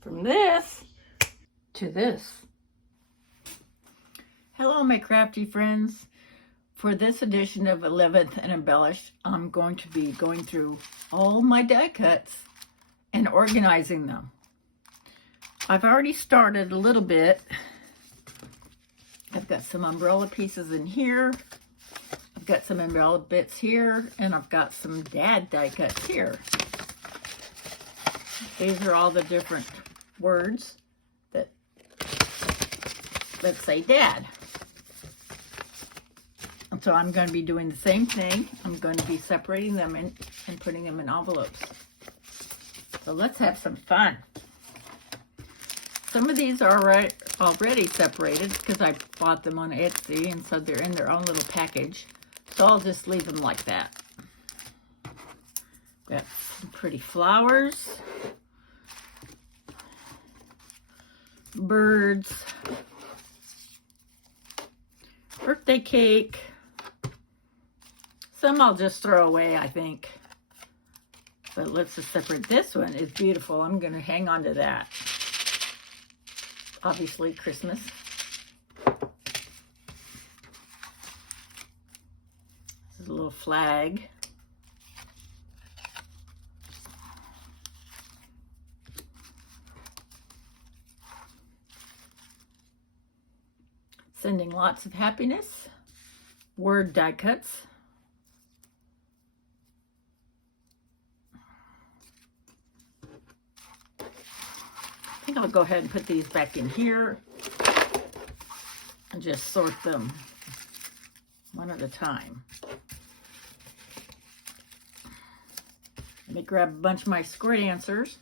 From this to this. Hello, my crafty friends. For this edition of 11th and Embellish, I'm going to be going through all my die cuts and organizing them. I've already started a little bit. I've got some umbrella pieces in here. I've got some umbrella bits here, and I've got some dad die cuts here. These are all the different words that say dad. And so I'm going to be doing the same thing. I'm going to be separating them and putting them in envelopes. So let's have some fun. Some of these are already separated because I bought them on Etsy, and so they're in their own little package. So I'll just leave them like that. Got some pretty flowers, birds, birthday cake. Some I'll just throw away, I think. But let's just separate. This one is beautiful. I'm going to hang on to that. Obviously, Christmas. This is a little flag. Sending lots of happiness. Word die cuts. I think I'll go ahead and put these back in here and just sort them one at a time. Let me grab a bunch of my square dancers.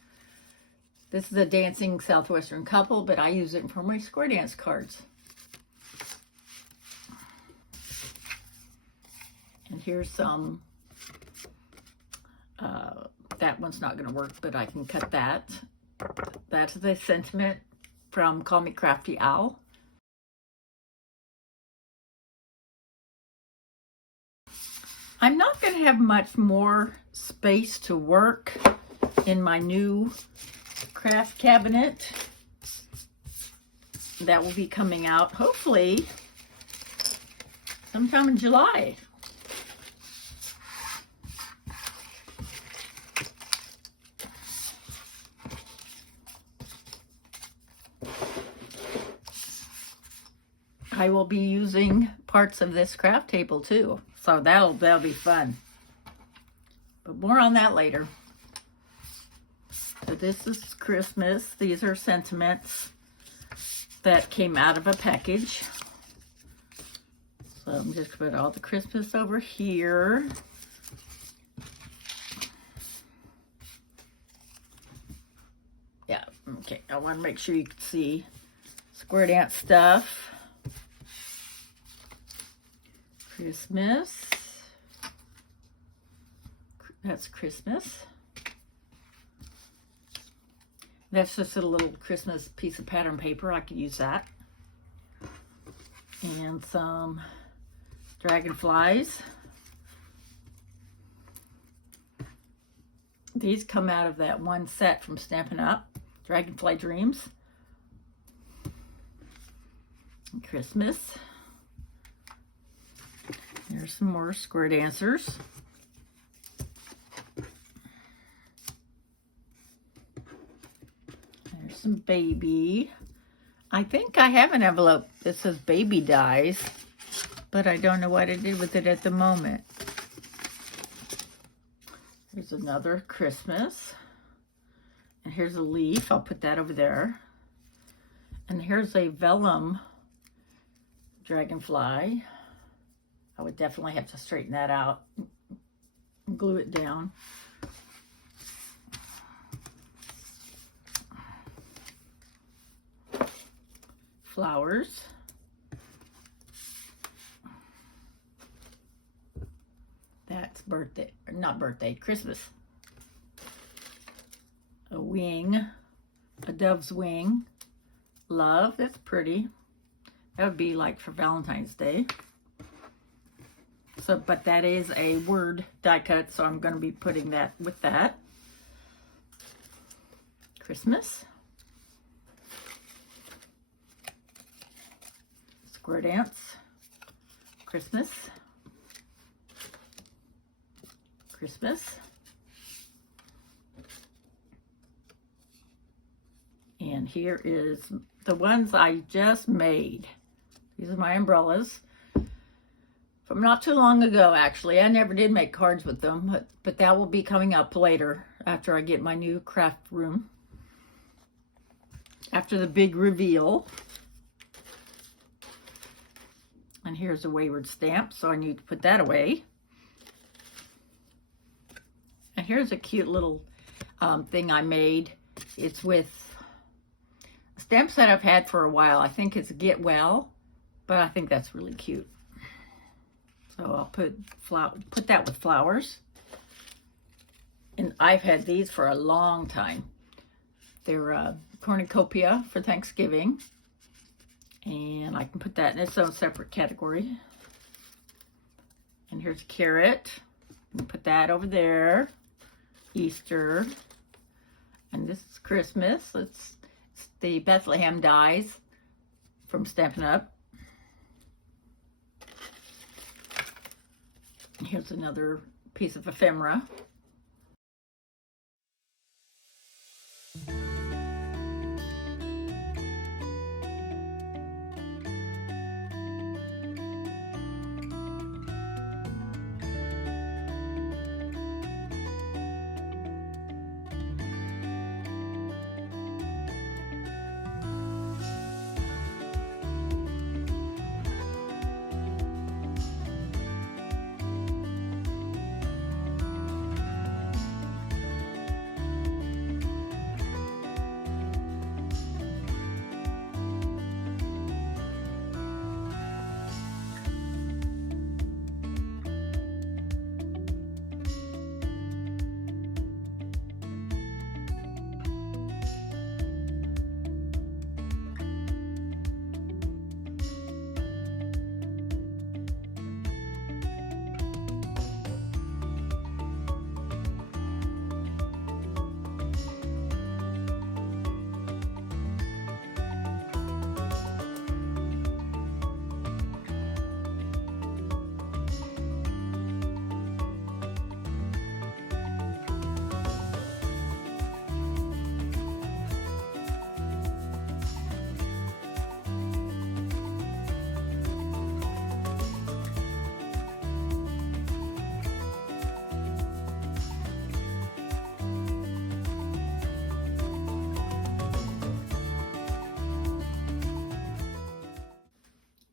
This is a dancing Southwestern couple, but I use it for my square dance cards. And here's some, that one's not going to work, but I can cut that. That's the sentiment from Call Me Crafty Owl. I'm not going to have much more space to work in my new craft cabinet. That will be coming out hopefully sometime in July. I will be using parts of this craft table too, so that'll be fun. But more on that later. So this is Christmas. These are sentiments that came out of a package. So I'm just going to put all the Christmas over here. Yeah, okay. I want to make sure you can see square dance stuff. Christmas. That's Christmas. That's just a little Christmas piece of pattern paper. I could use that. And some dragonflies. These come out of that one set from Stampin' Up! Dragonfly Dreams. And Christmas. There's some more square dancers. There's some baby. I think I have an envelope that says baby dies, but I don't know what I did with it at the moment. There's another Christmas. And here's a leaf. I'll put that over there. And here's a vellum dragonfly. I would definitely have to straighten that out and glue it down. Flowers. That's birthday, or not birthday, Christmas. A wing, a dove's wing. Love, that's pretty. That would be like for Valentine's Day. So, but that is a word die cut, so I'm going to be putting that with that. Christmas. Square Dance, Christmas, Christmas, and here is the ones I just made. These are my umbrellas from not too long ago, actually. I never did make cards with them, but that will be coming up later after I get my new craft room. After the big reveal. And here's a Wayward stamp, so I need to put that away. And here's a cute little thing I made. It's with a stamp set I've had for a while. I think it's Get Well, but I think that's really cute. So I'll put that with flowers. And I've had these for a long time. They're cornucopia for Thanksgiving. And I can put that in its own separate category. And here's a carrot. Put that over there. Easter. And this is Christmas. It's the Bethlehem dies from Stampin' Up. Here's another piece of ephemera.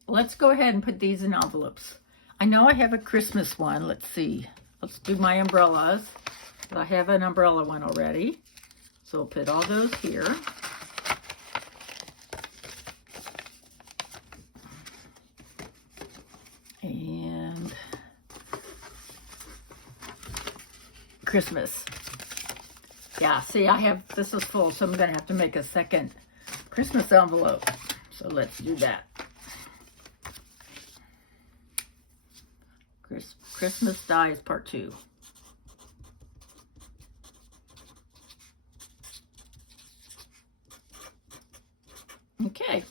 Let's go ahead and put these in envelopes. I know I have a Christmas one. Let's see. Let's do my umbrellas. I have an umbrella one already. So I'll put all those here. And Christmas. Yeah, see, this is full, so I'm going to have to make a second Christmas envelope. So let's do that. Christmas Dies Part 2. Okay.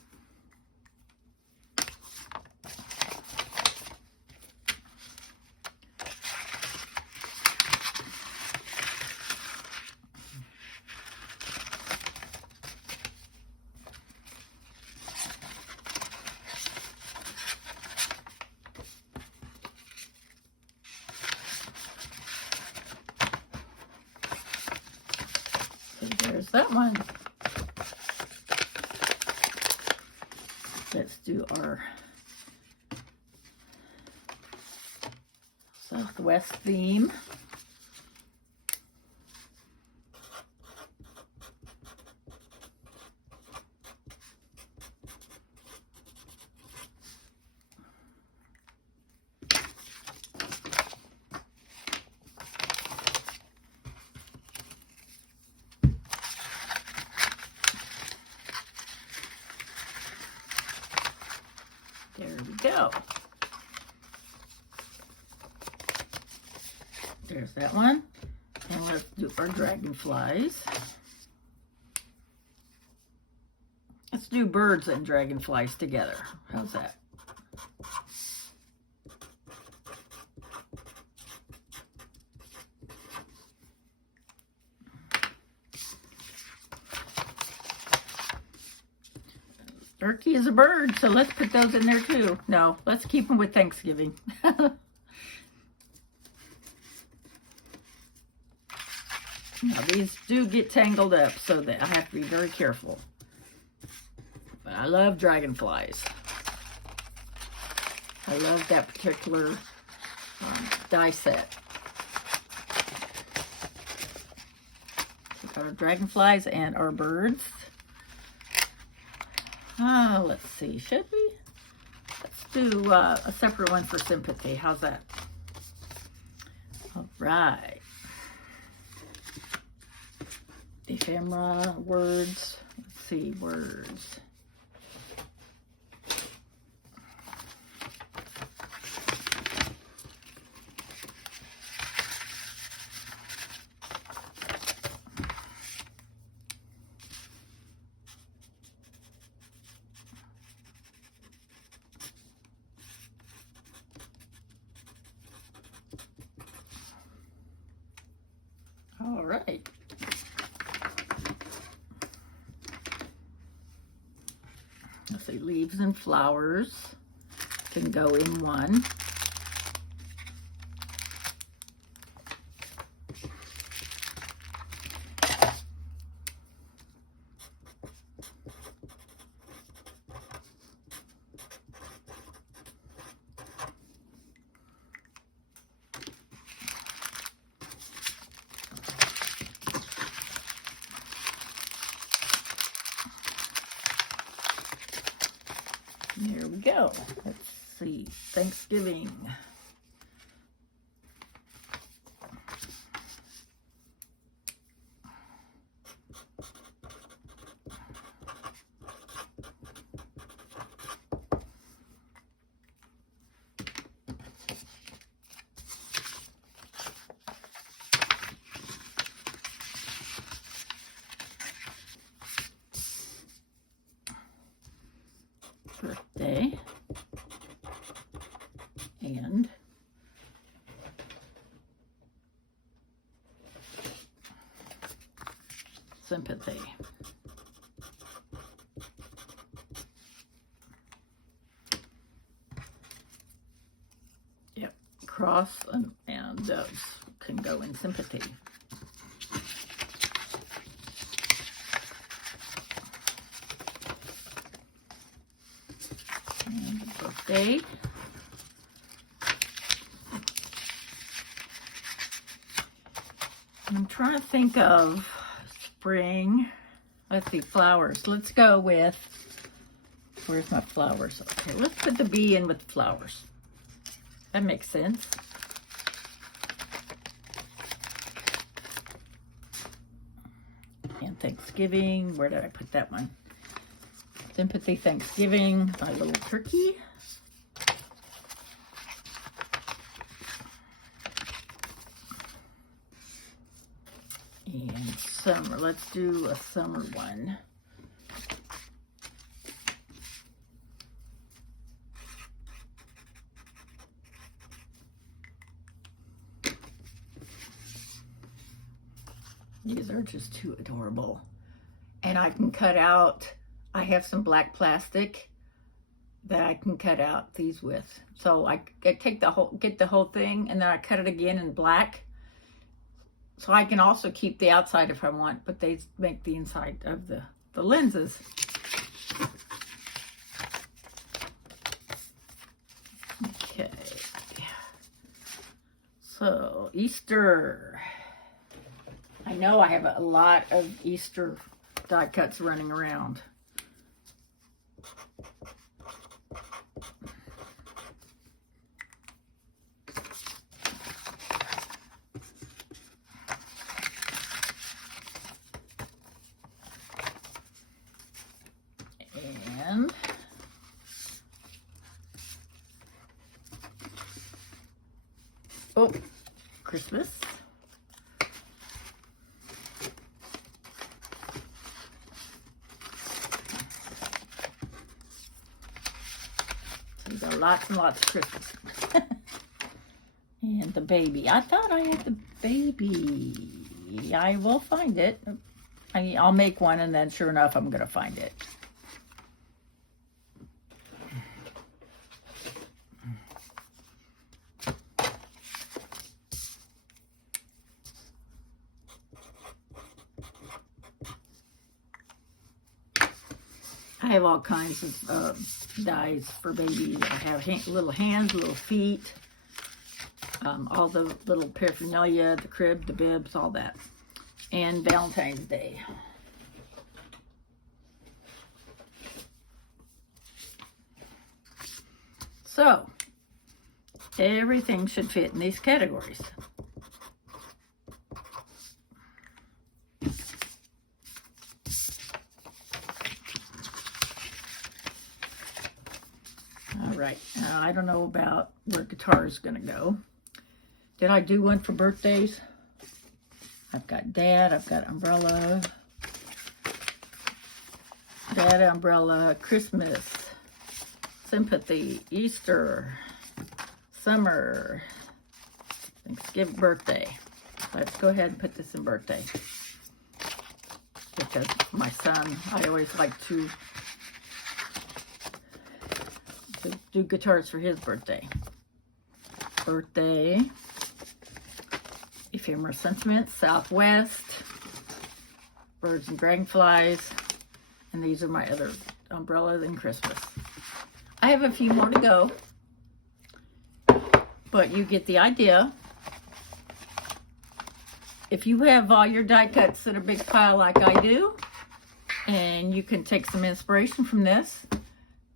There's that one. Let's do our Southwest theme. There we go. There's that one. And let's do our dragonflies. Let's do birds and dragonflies together. How's that? Turkey is a bird, so let's put those in there too. No, let's keep them with Thanksgiving. Now these do get tangled up, so that I have to be very careful. But I love dragonflies. I love that particular die set. Our dragonflies and our birds. Let's see, should we? Let's do a separate one for sympathy. How's that? All right. Ephemera, words. Let's see, words. All right. Let's see, leaves and flowers can go in one. There we go. Let's see. Thanksgiving. Birthday and sympathy. Yep, cross and doves can go in sympathy. Birthday. I'm trying to think of spring. Let's see, flowers. Let's go with, where's my flowers? Okay, let's put the bee in with the flowers. That makes sense. And Thanksgiving, where did I put that one? Sympathy, Thanksgiving, my little turkey. And summer, let's do a summer one. These are just too adorable. And I can cut out, I have some black plastic that I can cut out these with. So I take the whole, get the whole thing, and then I cut it again in black. So I can also keep the outside if I want, but they make the inside of the lenses. Okay. So Easter. I know I have a lot of Easter die cuts running around. And oh, Christmas. These are lots and lots of Christmas. And the baby. I thought I had the baby. I will find it. I'll make one, and then sure enough, I'm going to find it. I have all kinds of dies for babies. I have little hands, little feet, all the little paraphernalia, the crib, the bibs, all that. And Valentine's Day. So, everything should fit in these categories. All right, now I don't know about where guitar is going to go. Did I do one for birthdays? I've got Dad, I've got umbrella, Dad, umbrella, Christmas, sympathy, Easter, summer, Thanksgiving, birthday. Let's go ahead and put this in birthday. Because my son, I always like to do guitars for his birthday. Birthday, Ephemeral Sentiments, Southwest, Birds and Dragonflies, and these are my other umbrellas and Christmas. I have a few more to go, but you get the idea. If you have all your die cuts in a big pile like I do, and you can take some inspiration from this,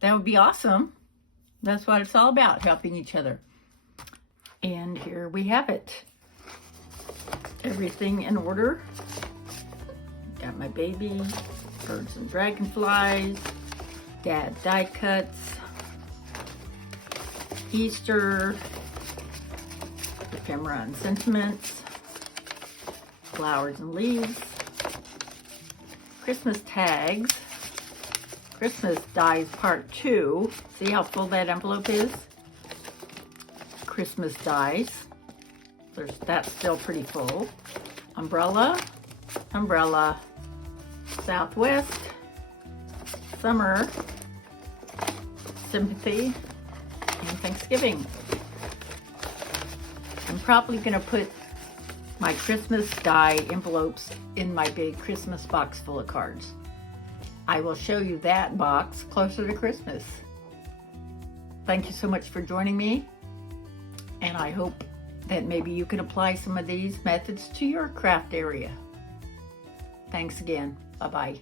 that would be awesome. That's what it's all about, helping each other. And here we have it. Everything in order. Got my baby, Birds and Dragonflies, Dad die cuts, Easter, Ephemera and Sentiments, Flowers and Leaves, Christmas tags, Christmas dies part 2. See how full that envelope is? Christmas dies. That's still pretty full. Umbrella, umbrella, Southwest, summer, sympathy, and Thanksgiving. I'm probably going to put my Christmas die envelopes in my big Christmas box full of cards. I will show you that box closer to Christmas. Thank you so much for joining me, and I hope that maybe you can apply some of these methods to your craft area. Thanks again. Bye-bye.